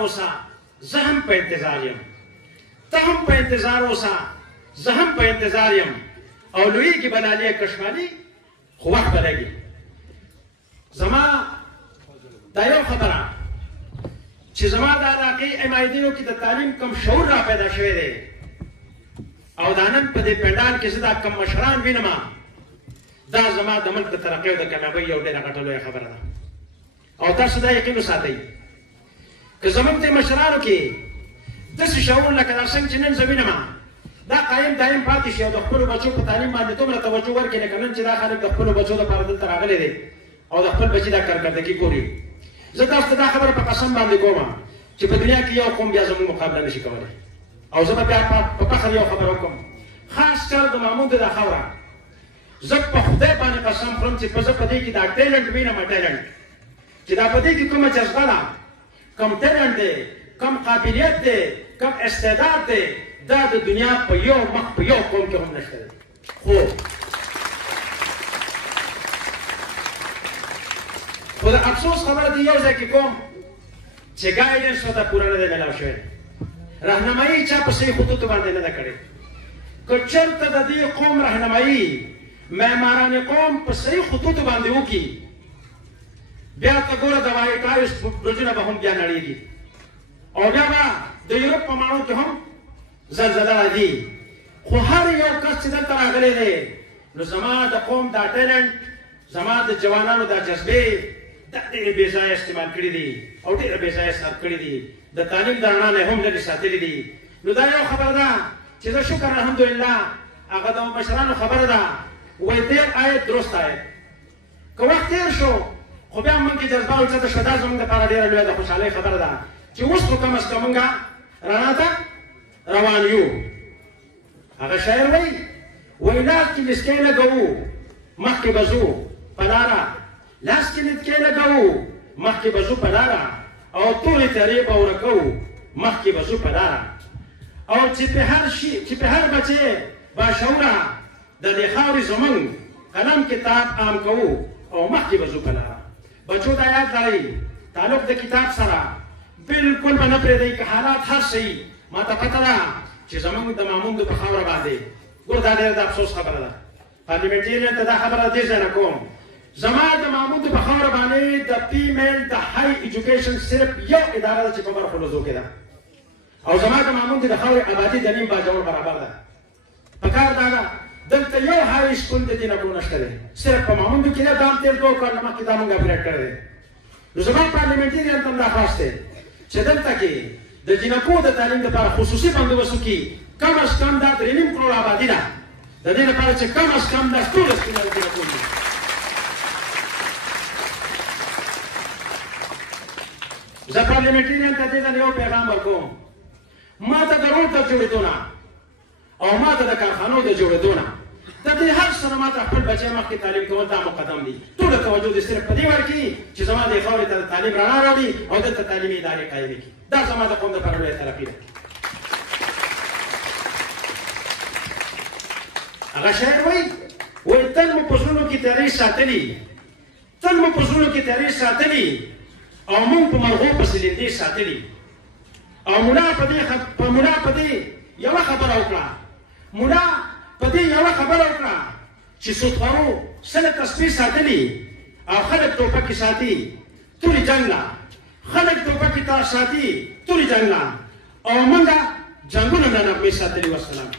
اوسه زه هم په انتظار یم ته هم په انتظار اوسه زه هم په انتظار یم او لویږي به لالې کشمالي خو وخت به لګي زما دا یو خبره چې زما د علاقې امایدینو کې د تعلیم کم شعور را پیدا شوی دی او دا نن په دې پنډال کې زه دا کم مشران وینم دا زما د ملک د ترقۍ او د کامیابۍ یو ډېره غټه لویه خبره ده او تاسو دا یقین وساتئ که زموږ دې مشرانو کې داسې شعور لکه دا څنګه چې نن زه وینم دا قایم دایم پاتې شي او د خپلو بچو په تعلیم باندې دومره توجه ورکړي لکه نن چې دا خلک د خپلو بچو لپاره دلته راغلی دی او د خپل بچي دا کارکردګي ګوري زه تاسو ته دا خبره په قسم باندې کوم چې په دنیا کې یو قوم بیا زموږ مقابله نشي کولی او زه به بیا په فخر یو خبره وکړم خاص کر د مامون د دا خاوره زه په خدای باندې قسم خورم چې زه په دې کې دا ټیلنټ وینم ټیلنټ چې دا په دې کې کومه جذبه ده کم ټیلنټ دی کم قابلیت دی کم استعداد دی دا د دنیا په یو مخ په یو قوم کې هم نشته دی خو د افسوس خبره دی یو ځای کې کوم چې ګایډنس ورته پوره نه دی میلاو شوی رهنمایي چا په صحیح خطوطو باندې نه ده کړې که چېرته د دې قوم رهنمایي معماران قوم په صحیح خطوطو باندې وکړي بیا ته ګوره د وایټ هاوس برجونه به هم بیا نړېږي او بیا به د یورپ په ماڼو کې هم زلزله راځي خو هر یو کس چې دلته راغلی دی نو زما د قوم دا ټیلنټ زما د جوانانو دا جذبې دا ډېرې بې ځایه استعمال کړي دي او ډېره بې ځایه صرف کړي دي د تعلیم د رڼا نه هم لرې ساتلي دي نو دا یو خبره ده چې زه شکر الحمدلله هغه د مشرانو خبره ده وایي تېر آیت درست آیت که وخت تېر شو خو بیا موږ کې جذبه اوچته شوه دا زموږ دپاره ډېره لویه د خوشحالۍ خبره ده چې اوس خو کم از کم موږ رڼا ته روان یو هغه شاعر وایي لاس کې مسکی لګوو مخکې به ځو په لاره لاس کې لتکې لګوو مخکې به ځو په لاره او تورې تیارې به ورکوو مخکې به ځو په لاره او چې په هر بچې باشعوره د دې خاورې زموږ قلم کتاب عام کوو او مخکې به ځو په لاره بچو دا یاد لرئ تعلق د کتاب سره بالکل به نه پرېږدئ که حالات هر څه ما ته پته ده چې زموږ د ماموند په خاوره باندې ګوره دا ډېره د افسوس خبره ده پارلیمنټریان ته دا خبره دې ځای نه کوم زما د ماموند په خاوره باندې د فیمیل د های ایجوکیشن صرف یو اداره ده چې په برخلوزو کې ده او زما د ماموند د خاورې آبادي د نیم باجوړ برابر ده پکار دا ده دلته یو های سکول د دې نه کو نشته دی صرف په ماموند کې نه دام تېر 2 کال مخکې دا موږ اپریټ کړی دی نو زما پارلیمنټریان ته هم دا خاص دی چې دلته کې د جنکو د تعلیم لپاره خصوصي بندوبست وکړي کم از کم دا 3.5 کروړ آبادي ده د دې لپاره چې کم از کم دا ټول سکولونه د جنکو دي زه پارلیمنټریان ته دې ځای یو پیغام ورکوم ما ته د روډ د جوړېدو نه او ما ته د کارخانو د جوړېدو نه د دې هر سره ما ته خپل بچی مخکې تعلیم کول دا مقدم دي ټوله توجه دې صرف په دې ورکړي چې زما دې خاورې ته د تعلیم رڼا راوړي او دلته تعلیمي ادارې قایمې کړي دا زما د قوم دپاره لویه ترقي ده هغه شاعر وایي تل مو په زړونو کې تیارې ساتلي تل مو په زړونو کې تیارې ساتلي او موږ په مرغو پسې لیندې ساتلي او ملا په دې یوه خبره وکړه ملا په دې یوه خبره وکړه چې سودخورو سله تسبیح ساتلي او خلک ټوپکې ساتي تورې جنګ له خلک ټوپکې ساتي تورې جنګ له او موږ جنګونه نه نغمې ساتلي وسلام